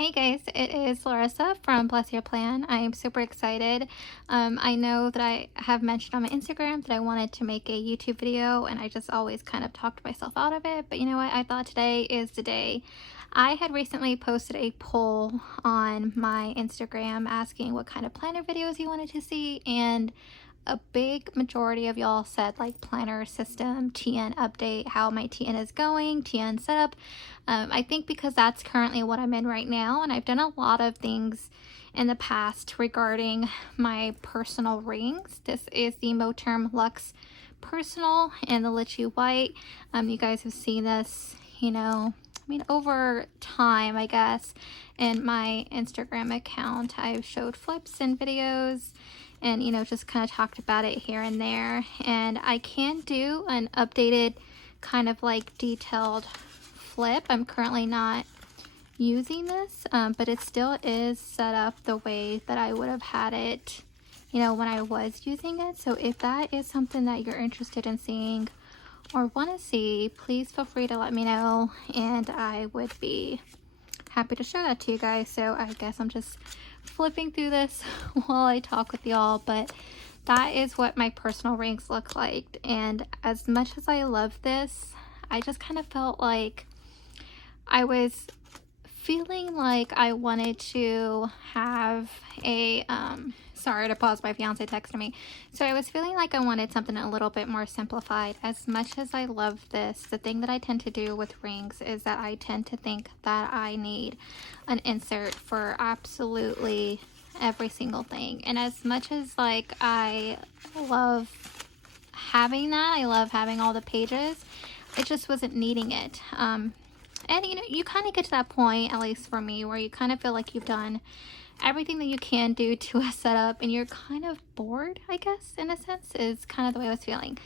Hey guys, it is Larissa from Bless Your Plan. I am super excited. I know that I have mentioned on my Instagram that I wanted to make a YouTube video, and I just always kind of talked myself out of it. But you know what? I thought today is the day. I had recently posted a poll on my Instagram asking what kind of planner videos you wanted to see, and a big majority of y'all said like planner system, TN update, how my TN is going, TN setup. I think because that's currently what I'm in right now, and I've done a lot of things in the past regarding my personal rings. This is the Moterm Luxe Personal and the Litchi White. You guys have seen this, over time, I guess, in my Instagram account. I've showed flips and videos and, just kind of talked about it here and there. And I can do an updated kind of like detailed flip. I'm currently not using this, but it still is set up the way that I would have had it, when I was using it. So if that is something that you're interested in seeing or want to see, please feel free to let me know, and I would be happy to show that to you guys. So I guess I'm just flipping through this while I talk with y'all, but that is what my personal rings look like. And as much as I love this, I just kind of felt like I was feeling like I wanted to have a sorry to pause, my fiance texted me. So I was feeling like I wanted something a little bit more simplified. As much as I love this, the thing that I tend to do with rings is that I tend to think that I need an insert for absolutely every single thing. And as much as like I love having that, I love having all the pages, I just wasn't needing it. And you kind of get to that point, at least for me, where you kind of feel like you've done everything that you can do to a setup and you're kind of bored, I guess, in a sense, is kind of the way I was feeling.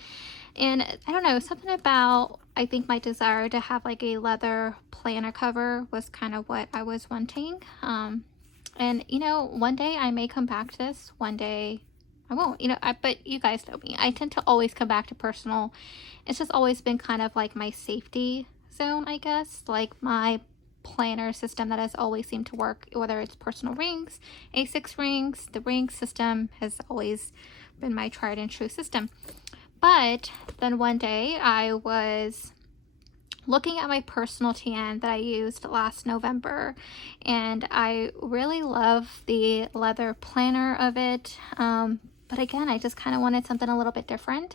And I don't know, something about, I think my desire to have like a leather planner cover was kind of what I was wanting. And one day I may come back to this, one day I won't, but you guys know me. I tend to always come back to personal. It's just always been kind of like my safety zone, I guess, like my planner system that has always seemed to work, whether it's personal rings, A6 rings. The ring system has always been my tried and true system. But then one day I was looking at my personal TN that I used last November, and I really love the leather planner of it. But again, I just kind of wanted something a little bit different.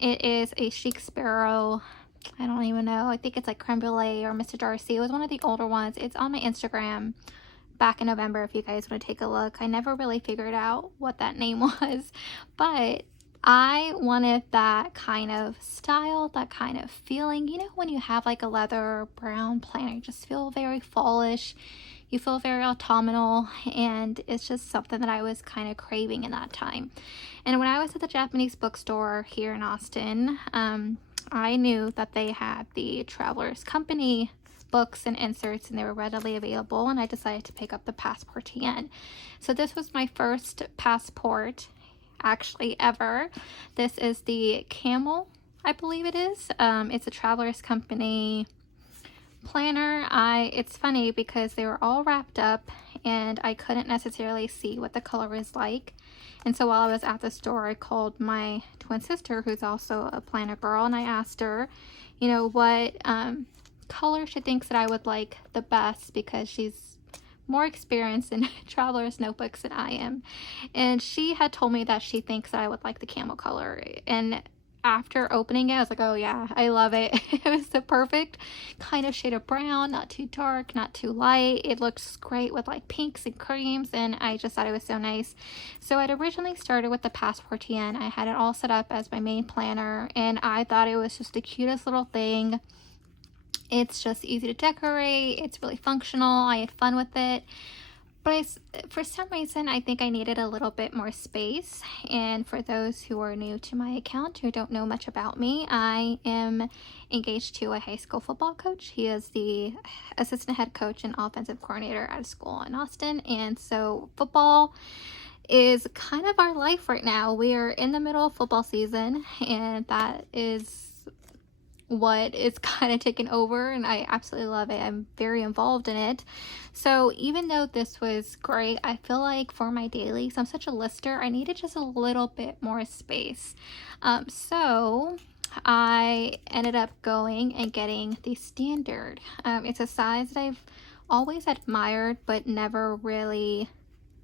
It is a Chic Sparrow, I don't even know, I think it's like Creme Brulee or Mr. Darcy. It was one of the older ones. It's on my Instagram back in November if you guys want to take a look. I never really figured out what that name was, but I wanted that kind of style, that kind of feeling. When you have like a leather brown planner, you just feel very fallish. You feel very autumnal, and it's just something that I was kind of craving in that time. And when I was at the Japanese bookstore here in Austin, I knew that they had the Travelers Company books and inserts, and they were readily available, and I decided to pick up the Passport TN. So this was my first Passport actually ever. This is the Camel, I believe it is. It's a Travelers Company planner. It's funny because they were all wrapped up and I couldn't necessarily see what the color is like. And so while I was at the store, I called my twin sister, who's also a planner girl, and I asked her, what color she thinks that I would like the best, because she's more experienced in traveler's notebooks than I am. And she had told me that she thinks that I would like the camel color. And after opening it, I was like, oh yeah, I love it. It was the perfect kind of shade of brown, not too dark, not too light. It looks great with like pinks and creams, and I just thought it was so nice. So I'd originally started with the Passport TN. I had it all set up as my main planner, and I thought it was just the cutest little thing. It's just easy to decorate. It's really functional. I had fun with it. But for some reason, I think I needed a little bit more space. And for those who are new to my account, who don't know much about me, I am engaged to a high school football coach. He is the assistant head coach and offensive coordinator at a school in Austin. And so football is kind of our life right now. We are in the middle of football season, and that is what is kind of taken over, and I absolutely love it. I'm very involved in it. So even though this was great, I feel like for my dailies, I'm such a lister, I needed just a little bit more space. So I ended up going and getting the standard. It's a size that I've always admired but never really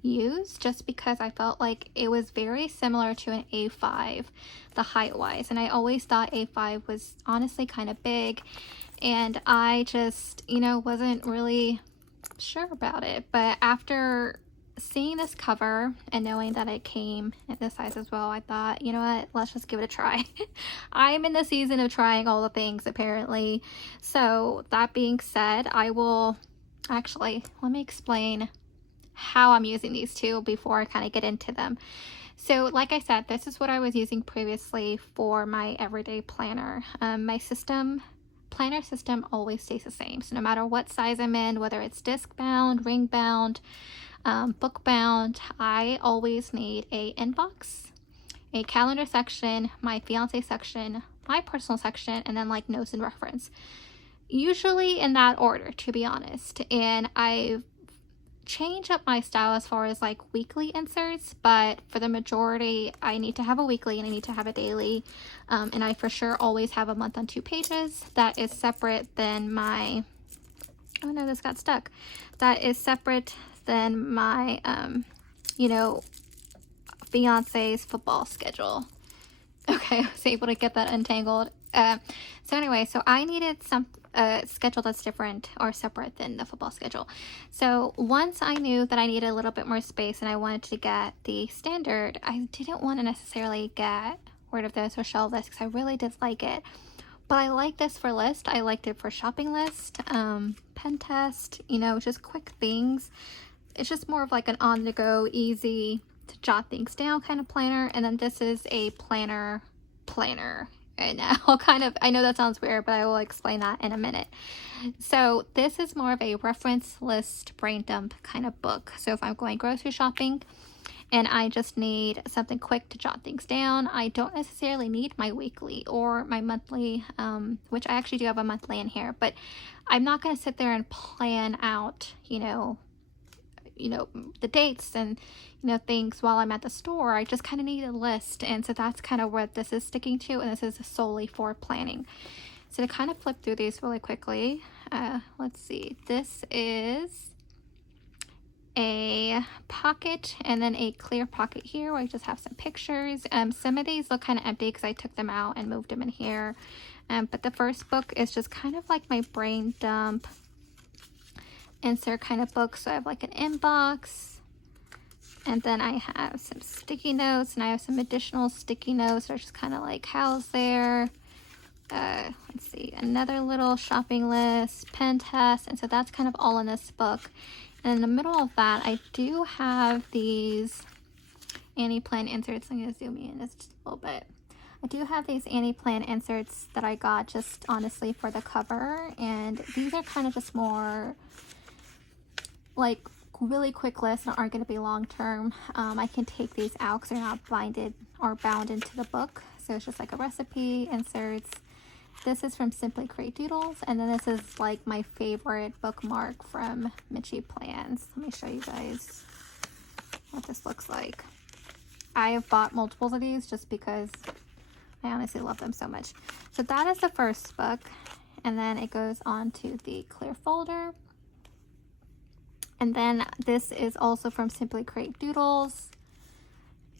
used, just because I felt like it was very similar to an A5, the height wise, and I always thought A5 was honestly kind of big, and I just, wasn't really sure about it. But after seeing this cover and knowing that it came in this size as well, I thought, you know what, let's just give it a try. I'm in the season of trying all the things apparently. So that being said, I will actually, let me explain how I'm using these two before I kind of get into them. So like I said, this is what I was using previously for my everyday planner. My planner system always stays the same. So no matter what size I'm in, whether it's disc bound, ring bound, book bound, I always need a inbox, a calendar section, my fiance section, my personal section, and then like notes and reference. Usually in that order, to be honest. And I've change up my style as far as like weekly inserts, but for the majority I need to have a weekly and I need to have a daily, and I for sure always have a month on 2 pages that is separate than my, oh no, this got stuck, that is separate than my fiance's football schedule. Okay, I was able to get that untangled. So anyway, so I needed some schedule that's different or separate than the football schedule. So once I knew that I needed a little bit more space and I wanted to get the standard, I didn't want to necessarily get rid of this or shelve this because I really did like it. But I like this for list. I liked it for shopping list, pen test, just quick things. It's just more of like an on-the-go, easy to jot things down kind of planner. And then this is a planner. And I know that sounds weird, but I will explain that in a minute. So this is more of a reference list brain dump kind of book. So if I'm going grocery shopping and I just need something quick to jot things down, I don't necessarily need my weekly or my monthly, which I actually do have a monthly in here, but I'm not going to sit there and plan out, the dates and things while I'm at the store. I just kind of need a list, and so that's kind of what this is sticking to, and this is solely for planning. So to kind of flip through these really quickly, let's see, this is a pocket and then a clear pocket here where I just have some pictures. Some of these look kind of empty because I took them out and moved them in here, but the first book is just kind of like my brain dump insert kind of book. So I have like an inbox, and then I have some sticky notes, and I have some additional sticky notes that are just kind of like housed there. Let's see, another little shopping list, pen test, and so that's kind of all in this book. And in the middle of that, I do have these Annie Plan inserts. I'm going to zoom in just a little bit. I do have these Annie Plan inserts that I got just honestly for the cover, and these are kind of just more like really quick lists and aren't going to be long term. I can take these out because they're not binded or bound into the book, so it's just like a recipe, inserts. This is from Simply Create Doodles, and then this is like my favorite bookmark from Mitchie Plans. Let me show you guys what this looks like. I have bought multiples of these just because I honestly love them so much. So that is the first book, and then it goes on to the clear folder. And then this is also from Simply Create Doodles.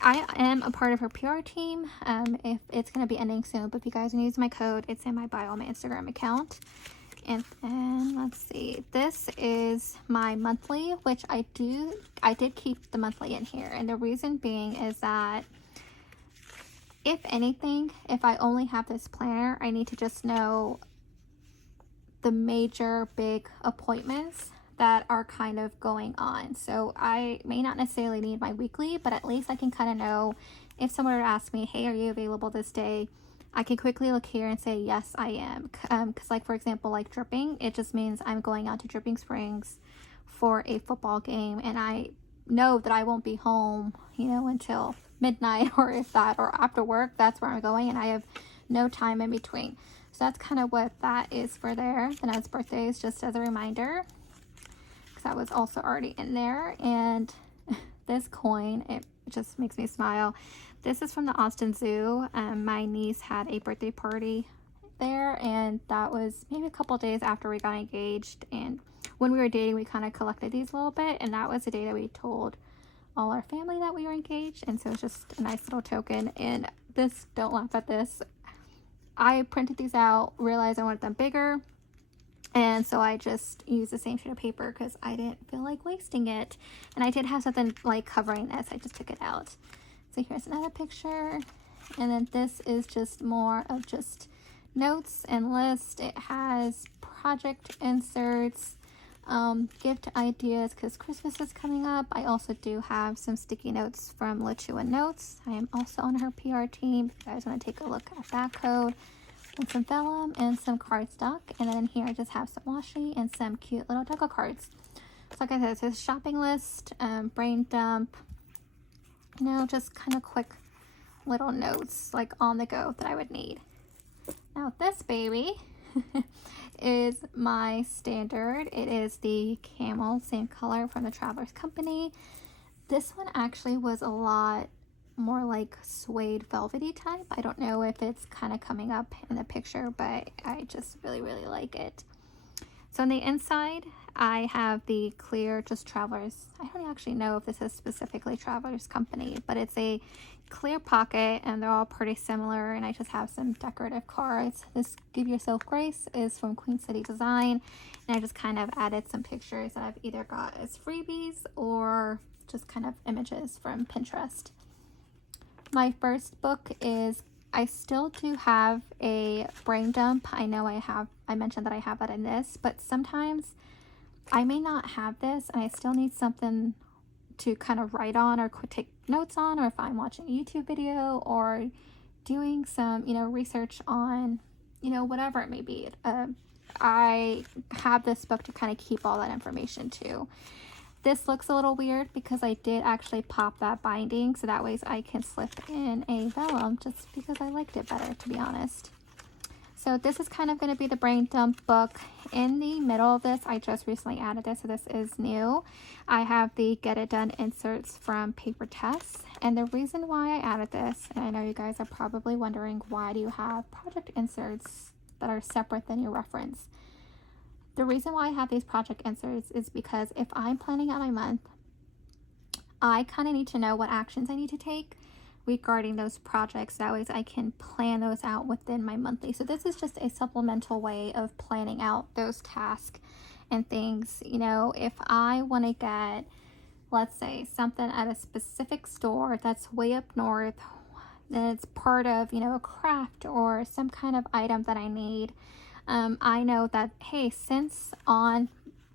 I am a part of her PR team. If it's going to be ending soon, but if you guys want to use my code, it's in my bio on my Instagram account. And then let's see, this is my monthly, which I did keep the monthly in here. And the reason being is that if anything, if I only have this planner, I need to just know the major big appointments that are kind of going on. So I may not necessarily need my weekly, but at least I can kind of know if someone were to ask me, hey, are you available this day? I can quickly look here and say, yes, I am. Because like, for example, like dripping, it just means I'm going out to Dripping Springs for a football game, and I know that I won't be home, until midnight, or if that, or after work, that's where I'm going, and I have no time in between. So that's kind of what that is for there. The notes birthdays, just as a reminder, because that was also already in there. And this coin, it just makes me smile. This is from the Austin Zoo. My niece had a birthday party there, and that was maybe a couple days after we got engaged. And when we were dating, we kind of collected these a little bit, and that was the day that we told all our family that we were engaged. And so it's just a nice little token. And this, don't laugh at this, I printed these out, realized I wanted them bigger, and so I just used the same sheet of paper because I didn't feel like wasting it. And I did have something like covering this, I just took it out. So here's another picture, and then this is just more of just notes and list. It has project inserts, gift ideas because Christmas is coming up. I also do have some sticky notes from Latua Notes. I am also on her PR team. If you guys want to take a look at that code, and some vellum and some cardstock. And then here I just have some washi and some cute little deco cards. So like I said, it says shopping list, brain dump, you know, just kind of quick little notes like on the go that I would need. Now this baby is my standard. It is the camel, same color from the Travelers Company. This one actually was a lot more like suede velvety type. I don't know if it's kind of coming up in the picture, but I just really like it. So on the inside, I have the clear just Travelers. I don't actually know if this is specifically Travelers Company, but it's a clear pocket and they're all pretty similar, and I just have some decorative cards. This Give Yourself Grace is from Queen City Design, and I just kind of added some pictures that I've either got as freebies or just kind of images from Pinterest. My first book is, I still do have a brain dump. I know I mentioned that I have that in this, but sometimes I may not have this and I still need something to kind of write on or take notes on, or if I'm watching a YouTube video or doing some, you know, research on, you know, whatever it may be. I have this book to kind of keep all that information too. This looks a little weird because I did actually pop that binding, so that way I can slip in a vellum just because I liked it better, to be honest. So this is kind of going to be the brain dump book. In the middle of this, I just recently added this, so this is new. I have the Get It Done inserts from Paper Tess, and the reason why I added this, and I know you guys are probably wondering, why do you have project inserts that are separate than your reference? The reason why I have these project inserts is because if I'm planning out my month, I kind of need to know what actions I need to take regarding those projects. That way I can plan those out within my monthly. So this is just a supplemental way of planning out those tasks and things. You know, if I want to get, let's say, something at a specific store that's way up north, and it's part of, you know, a craft or some kind of item that I need, I know that, hey, since on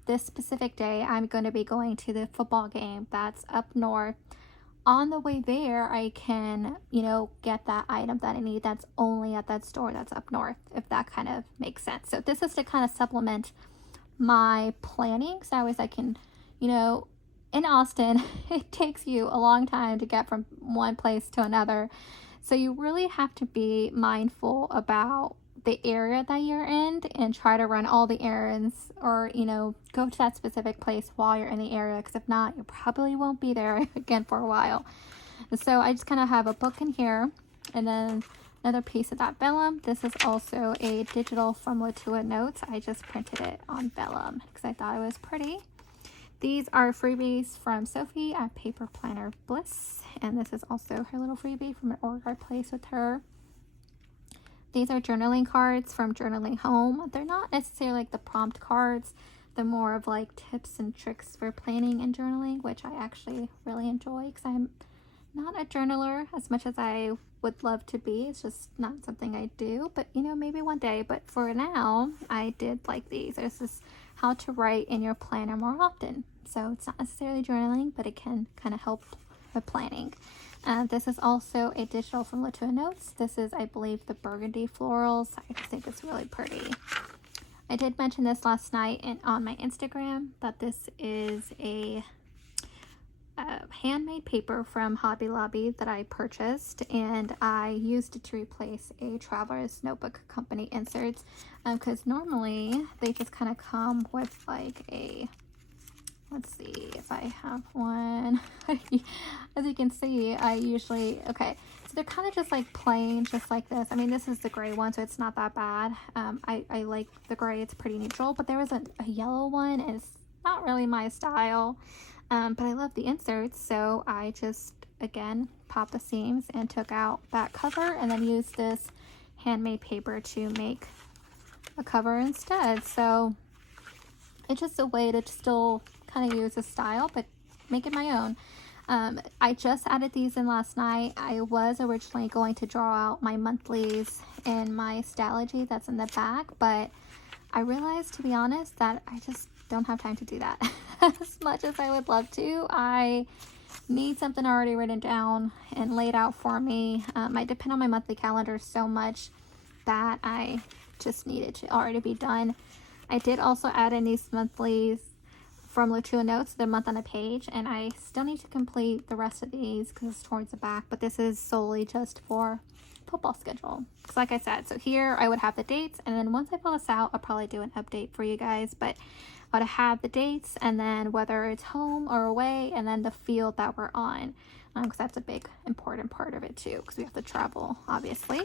this specific day I'm going to be going to the football game that's up north, on the way there I can, you know, get that item that I need that's only at that store that's up north, if that kind of makes sense. So this is to kind of supplement my planning, so always I can, you know, in Austin it takes you a long time to get from one place to another, so you really have to be mindful about the area that you're in and try to run all the errands, or, you know, go to that specific place while you're in the area, because if not, you probably won't be there again for a while. So I just kind of have a book in here, and then another piece of that vellum. This is also a digital from Latua Notes. I just printed it on vellum because I thought it was pretty. These are freebies from Sophie at Paper Planner Bliss, and this is also her little freebie from an order I placed with her. These are journaling cards from Journaling Home. They're not necessarily like the prompt cards. They're more of like tips and tricks for planning and journaling, which I actually really enjoy because I'm not a journaler as much as I would love to be. It's just not something I do, but you know, maybe one day. But for now, I did like these. This is how to write in your planner more often. So it's not necessarily journaling, but it can kind of help with planning. This is also a digital from Latua Notes. This is, I believe, the burgundy florals. I just think it's really pretty. I did mention this last night on my Instagram that this is handmade paper from Hobby Lobby that I purchased, and I used it to replace a Traveler's Notebook Company inserts, because normally they just kind of come with like a, let's see if I have one. As you can see, I usually, okay, so they're kind of just like plain, just like this. I mean, this is the gray one, so it's not that bad. I like the gray, it's pretty neutral, but there was a yellow one, and it's not really my style. But I love the inserts, so I just, again, popped the seams and took out that cover, and then used this handmade paper to make a cover instead. So it's just a way to still kind of use a style, but make it my own. I just added these in last night. I was originally going to draw out my monthlies in my Stalogy that's in the back, but I realized, to be honest, that I just don't have time to do that. As much as I would love to, I need something already written down and laid out for me. I depend on my monthly calendar so much that I just need it to already be done. I did also add in these monthlies from Latua Notes, the month on a page, and I still need to complete the rest of these because it's towards the back, but this is solely just for football schedule. Because like I said, so here I would have the dates, and then once I fill this out, I'll probably do an update for you guys, but I would have the dates, and then whether it's home or away, and then the field that we're on, because that's a big important part of it too, because we have to travel, obviously.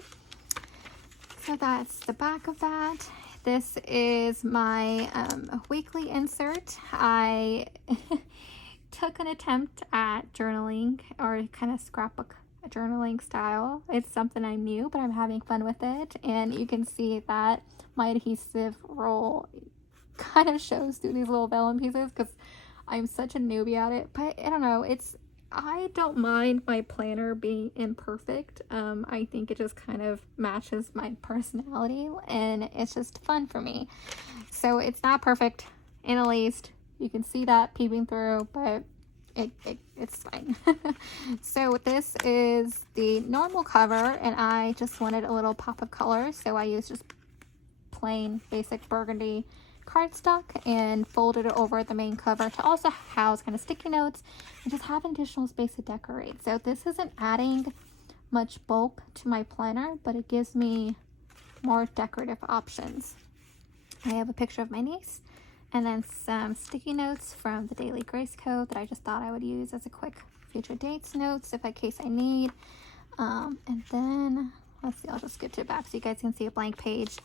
So that's the back of that. This is my weekly insert. I took an attempt at journaling, or kind of scrapbook journaling style. It's something I'm new, but I'm having fun with it, and you can see that my adhesive roll kind of shows through these little vellum pieces because I'm such a newbie at it. But I don't know, I don't mind my planner being imperfect. I think it just kind of matches my personality, and it's just fun for me. So it's not perfect in the least. You can see that peeping through, but it's fine. So this is the normal cover, and I just wanted a little pop of color, so I used just plain basic burgundy cardstock and folded it over the main cover to also house kind of sticky notes and just have an additional space to decorate. So this isn't adding much bulk to my planner, but it gives me more decorative options. I have a picture of my niece, and then some sticky notes from the Daily Grace Code that I just thought I would use as a quick future dates notes if in case I need. And then let's see, I'll just skip to the back so you guys can see a blank page.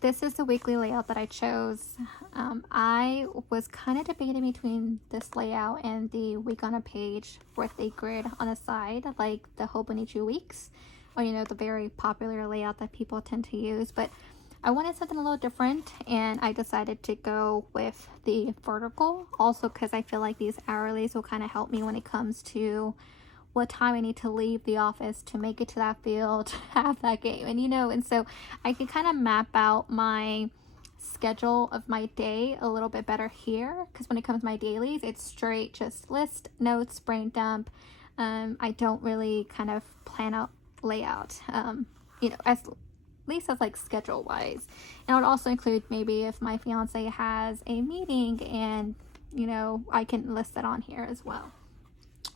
This is the weekly layout that I chose. I was kind of debating between this layout and the week on a page with a grid on the side, like the Hobonichi weeks, or you know, the very popular layout that people tend to use. But I wanted something a little different, and I decided to go with the vertical, also because I feel like these hourlies will kind of help me when it comes to what time I need to leave the office to make it to that field, to have that game, and you know, and so I can kind of map out my schedule of my day a little bit better here, because when it comes to my dailies, it's straight just list, notes, brain dump. I don't really kind of plan out layout, you know, at least as like schedule wise. And I would also include maybe if my fiance has a meeting, and you know, I can list that on here as well.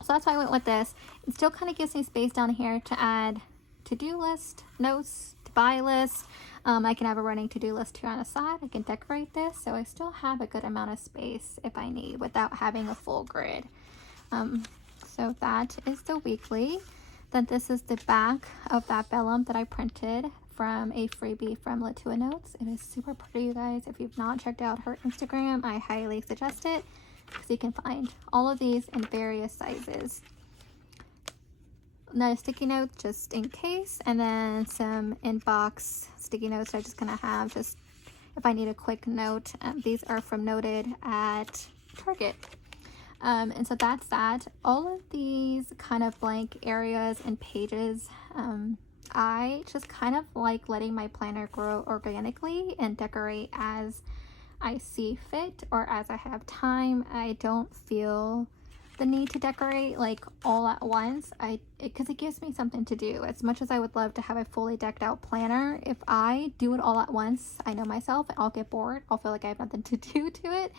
So that's why I went with this. It still kind of gives me space down here to add to-do list, notes, to buy list. I can have a running to-do list here on the side. I can decorate this, so I still have a good amount of space if I need without having a full grid. So that is the weekly. Then this is the back of that vellum that I printed from a freebie from Latua Notes. It is super pretty, you guys. If you've not checked out her Instagram, I highly suggest it, because you can find all of these in various sizes. Another sticky note just in case, and then some inbox sticky notes I'm just gonna have just if I need a quick note. These are from Noted at Target. And so that's that. All of these kind of blank areas and pages, I just kind of like letting my planner grow organically and decorate as I see fit or as I have time. I don't feel the need to decorate like all at once, because it gives me something to do. As much as I would love to have a fully decked out planner, if I do it all at once, I know myself, I'll get bored. I'll feel like I have nothing to do to it,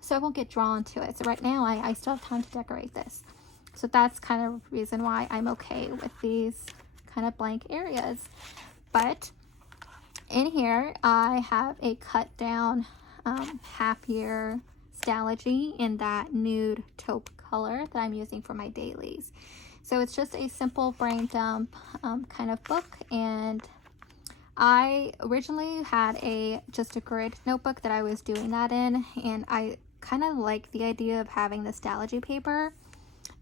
so I won't get drawn to it. So right now I still have time to decorate this. So that's kind of the reason why I'm okay with these kind of blank areas. But in here, I have a cut down half year Stalogy in that nude taupe color that I'm using for my dailies. So it's just a simple brain dump kind of book, and I originally had just a grid notebook that I was doing that in, and I kind of like the idea of having the Stalogy paper,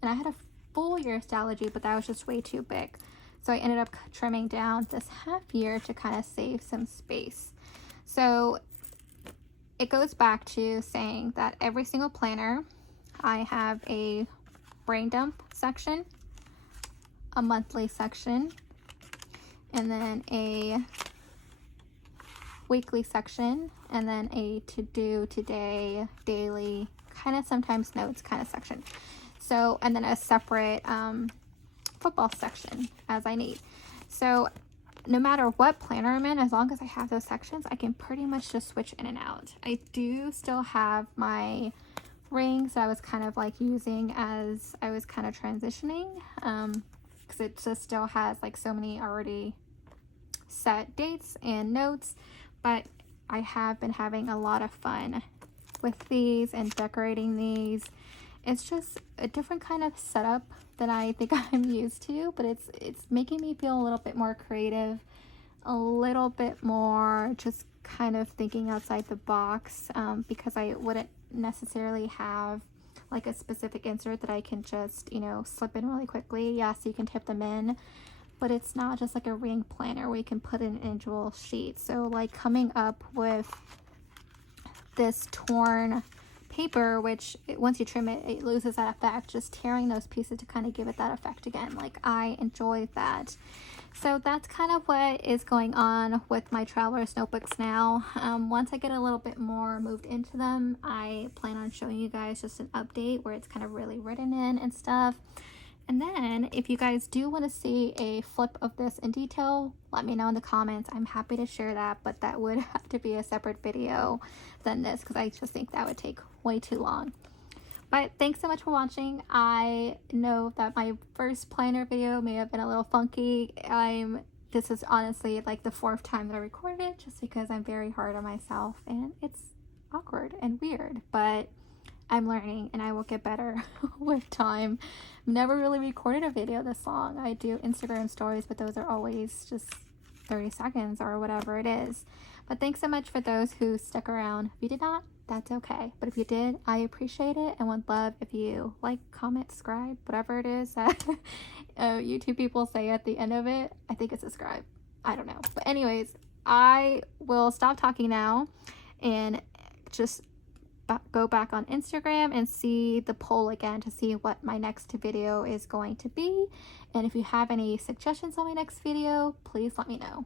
and I had a full year Stalogy, but that was just way too big. So I ended up trimming down this half year to kind of save some space. So it goes back to saying that every single planner, I have a brain dump section, a monthly section, and then a weekly section, and then a to-do, today, daily, kind of sometimes notes kind of section. So, and then a separate football section as I need. So no matter what planner I'm in, as long as I have those sections, I can pretty much just switch in and out. I do still have my rings that I was kind of like using as I was kind of transitioning, because it just still has like so many already set dates and notes, but I have been having a lot of fun with these and decorating these. It's just a different kind of setup than I think I'm used to, but it's making me feel a little bit more creative, a little bit more just kind of thinking outside the box, because I wouldn't necessarily have like a specific insert that I can just, you know, slip in really quickly. Yes, you can tip them in, but it's not just like a ring planner where you can put in an individual sheet. So like coming up with this torn paper, which once you trim it, it loses that effect, just tearing those pieces to kind of give it that effect again. Like, I enjoy that. So that's kind of what is going on with my traveler's notebooks now. Once I get a little bit more moved into them, I plan on showing you guys just an update where it's kind of really written in and stuff. And then if you guys do want to see a flip of this in detail, let me know in the comments. I'm happy to share that, but that would have to be a separate video than this because I just think that would take way too long. But thanks so much for watching. I know that my first planner video may have been a little funky. This is honestly like the 4th time that I recorded it, just because I'm very hard on myself and it's awkward and weird, but I'm learning and I will get better with time. I've never really recorded a video this long. I do Instagram stories, but those are always just 30 seconds or whatever it is. But thanks so much for those who stuck around. If you did not, that's okay. But if you did, I appreciate it and would love if you like, comment, subscribe, whatever it is that YouTube people say at the end of it. I think it's subscribe. I don't know. But anyways, I will stop talking now and just go back on Instagram and see the poll again to see what my next video is going to be. And if you have any suggestions on my next video, please let me know.